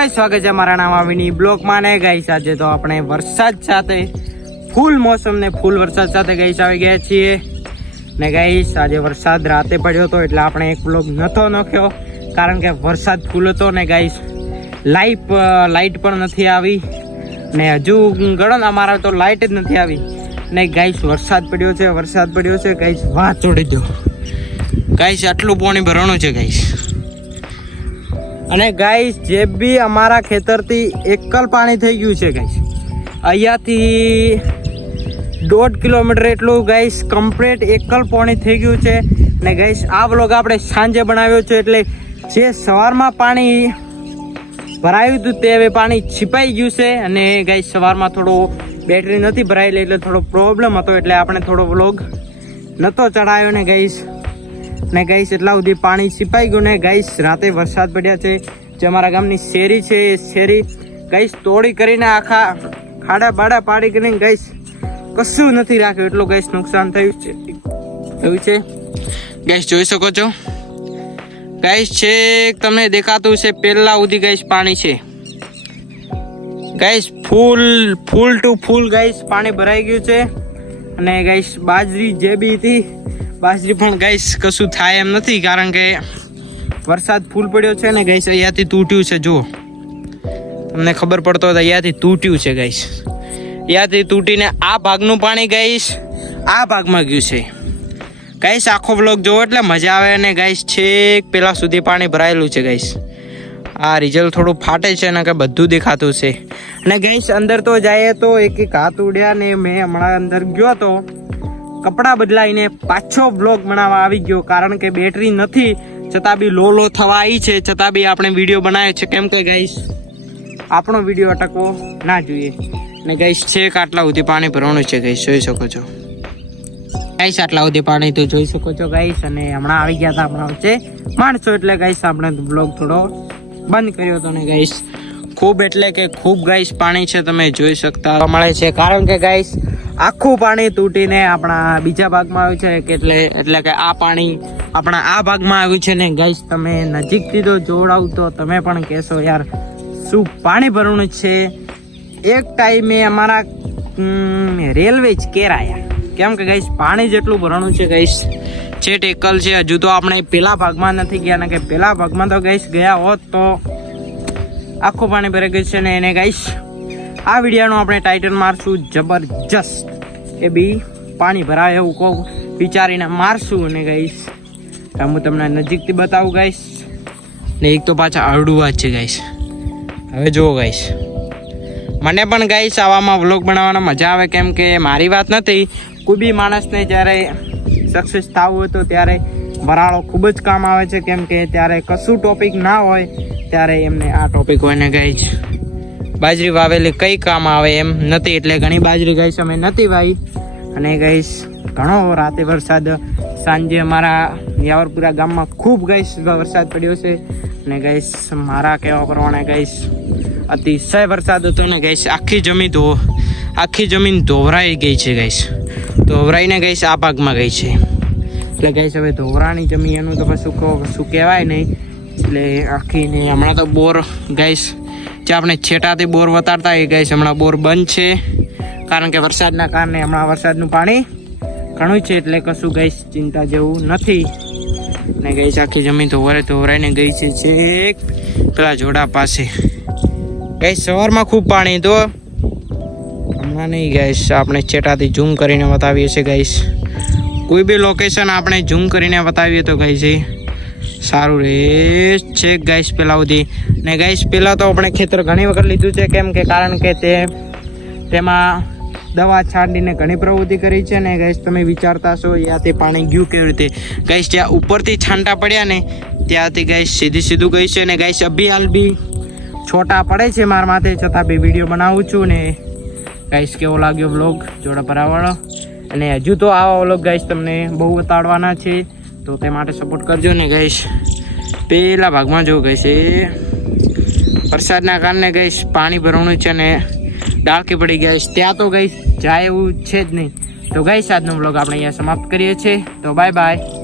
guys સ્વાગત છે મારા નામ આવીની બ્લોગમાં ને ગાઈસ આજે તો આપણે વરસાદ સાથે ફૂલ મોસમ ને ફૂલ વરસાદ સાથે ગાઈસ આવી ગયા છીએ ને ગાઈસ આજે વરસાદ રાતે પડ્યો હતો એટલે આપણે એક બ્લોગ નતો નાખ્યો કારણ કે વરસાદ ફૂલ હતો ને ગાઈસ લાઈટ પણ નથી આવી ને હજુ ગણો ને અમારા તો લાઈટ જ નથી આવી ને ગાઈસ વરસાદ પડ્યો છે ગાઈસ વાહ છોડી દો ગાઈસ આટલું પાણી ભરવાનું છે ગાઈસ અને ગાઈસ જે બી અમારા ખેતરથી એકલ પાણી થઈ ગયું છે ગાઈસ અહીંયાથી 1.5 કિલોમીટર એટલું ગાઈસ કમ્પ્લીટ એકલ પાણી થઈ ગયું છે ને ગાઈસ આ વ્લોગ આપણે સાંજે બનાવ્યો છે એટલે જે સવારમાં પાણી ભરાયું હતું તે હવે પાણી છીપાઈ ગયું છે અને ગાઈસ સવારમાં થોડો બેટરી નથી ભરાયેલી એટલે થોડો પ્રોબ્લેમ હતો એટલે આપણે થોડો વ્લોગ નહોતો ચડાવ્યો ને ગાઈસ એટલા સુધી પાણી છીપાઈ ગયું ને ગાઈસ રાતે વરસાદ પડ્યા છે જે અમારા ગામની શેરી છે એ શેરી ગાઈસ તોડી કરીને આખા ખાડા બાડા પાડી કરીને ગાઈસ કશું નથી રાખ્યું એટલું ગાઈસ નુકસાન થયું છે ગાઈસ જોઈ શકો છો ગાઈસ છે તમને દેખાતું છે પહેલા સુધી ગાઈસ પાણી છે ગાઈસ ફૂલ ટુ ફૂલ ગાઈસ પાણી ભરાઈ ગયું છે અને ગાઈસ બાજરી જે બી હતી બાજરી પણ ગાઈસ કશું થાય એમ નથી કારણ કે વરસાદ ફૂલ પડ્યો છે ને ગાઈસ અહીંયાથી તૂટ્યું છે જુઓ તમને ખબર પડતો હોય તો અહીંયાથી તૂટ્યું છે ગાઈસ અહીંયાથી તૂટીને આ ભાગનું પાણી ગાઈસ આ ભાગમાં ગયું છે ગાઈસ આખો વ્લોગ જોવો એટલે મજા આવે અને ગાઈસ છેક પેલા સુધી પાણી ભરાયેલું છે ગાઈસ આ રિઝલ્ટ થોડું ફાટે છે ને કે બધું દેખાતું છે અને ગાઈસ અંદર તો જાય તો એક હાથ ઉડ્યા ને મેં હમણાં અંદર ગયો તો કપડાં બદલાઈને પાછો બ્લોગ બનાવવા આવી ગયો કારણ કે બેટરી નથી છતાં બી લો થવા આવી છે છતાં બી આપણે વિડીયો બનાવ્યો છે કેમ કે ગાઈસ આપણો વિડીયો અટકવો ના જોઈએ ને ગાઈસ છેક આટલા સુધી પાણી ભરવાનું છે ગાઈસ જોઈ શકો છો ગાઈસ આટલા સુધી પાણી તો જોઈ શકો છો ગાઈસ અને હમણાં આવી ગયા હતા હમણાં વચ્ચે માણસો એટલે ગાઈસ આપણે બ્લોગ થોડો બંધ કર્યો હતો ને ગાઈસ ખૂબ એટલે કે ખૂબ ગાઈસ પાણી છે તમે જોઈ શકતા મળે છે કારણ કે ગાઈસ આખું પાણી તૂટીને આપણા બીજા ભાગમાં આવ્યું છે એટલે કે આ પાણી આપણા આ ભાગમાં આવ્યું છે ને ગાઈસ તમે નજીકથી તો જોડાવ તો તમે પણ કહેશો યાર શું પાણી ભરવાનું છે એક ટાઈમે અમારા રેલવે જ કેરાયા કેમ કે ગાઈસ પાણી જેટલું ભરવાનું છે ગાઈસ છે ટેકલ છે હજુ તો આપણે પેલા ભાગમાં નથી ગયા ને કે પેલા ભાગમાં તો ગાઈસ ગયા હોત તો આખું પાણી ભરાઈ ગયું છે ને એને ગાઈસ આ વિડીયોનું આપણે ટાઇટલ મારશું જબરજસ્ત એ બી પાણી ભરાય એવું કહું વિચારીને મારશું અને ગાઈસ હું તમને નજીકથી બતાવું ગાઈસ ને એક તો પાછા અડુવા જ છે ગાઈસ હવે જુઓ ગાઈસ મને પણ ગાઈસ આવામાં વ્લોગ બનાવવાનો મજા આવે કેમ કે મારી વાત નથી કોઈ બી માણસને જ્યારે સક્સેસ થવું હોય તો ત્યારે વરાળો ખૂબ જ કામ આવે છે કેમ કે ત્યારે કશું ટોપિક ના હોય ત્યારે એમને આ ટોપિક હોય ને ગાઈસ બાજરી વાવેલી કઈ કામ આવે એમ નથી એટલે ઘણી બાજરી ગાઈસ અમે નથી વાવી અને ગાઈસ ઘણો રાતે વરસાદ સાંજે અમારા યાવરપુરા ગામમાં ખૂબ ગાઈસ વરસાદ પડ્યો છે અને ગાઈસ મારા કહેવા પ્રમાણે ગાઈસ અતિશય વરસાદ હતો ને ગાઈસ આખી જમીન ધોવરાઈ ગઈ છે ગાઈસ ધોવરાઈને ગાઈસ આ ભાગમાં ગઈ છે એટલે ગાઈસ હવે ધોવરાની જમીન એનું તો શું કહેવાય નહીં એટલે આખીને હમણાં તો બોર ગાઈસ જે આપણે છેટાથી બોર વતાડતા એ ગાઈસ હમણાં બોર બંધ છે કારણ કે વરસાદના કારણે હમણાં વરસાદનું પાણી ઘણું છે એટલે કશું ગાઈસ ચિંતા જેવું નથી ને ગાઈસ આખી જમીન ધોવરાઈને ગઈ છે છેક પેલા જોડા પાસે ગાઈસ સવારમાં ખૂબ પાણી તો હમણાં નહીં ગાઈસ આપણે છેટાથી ઝૂમ કરીને બતાવીએ છીએ ગાઈસ કોઈ બી લોકેશન આપણે ઝૂમ કરીને બતાવીએ તો ગાઈસ સારું રે છે ગાઈસ પેલા સુધી ને ગાઈસ પેલા તો આપણે ખેતર ઘણી વખત લીધું છે કેમ કે કારણ કે તેમાં દવા છાંટીને ઘણી પ્રવૃત્તિ કરી છે ને ગાઈસ તમે વિચારતા છો ત્યાંથી પાણી ગયું કેવી રીતે ગાઈસ જ્યાં ઉપરથી છાંટા પડ્યા ને ત્યાંથી ગાઈસ સીધું ગઈ છે ને ગાઈસ હાલ બી છોટા પડે છે મારા માથે છતાં બી વિડીયો બનાવું છું ને ગાઈસ કેવો લાગ્યો વ્લોગ જોડા ભરાવાળો અને હજુ તો આવા વ્લોગ ગાઈસ તમને બહુ બતાડવાના છે તો તે માટે સપોર્ટ કરજો ને ગાઈસ પેલા ભાગમાં જો ગાઈસ એ વરસાદના કારણે ગાઈસ પાણી ભરવાનું છે ને ડાળકી પડી ગાઈસ ત્યાં તો ગાઈસ જાય એવું છે જ નહીં તો ગાઈસ આજનો વ્લોગ આપણે અહીંયા સમાપ્ત કરીએ છીએ તો બાય બાય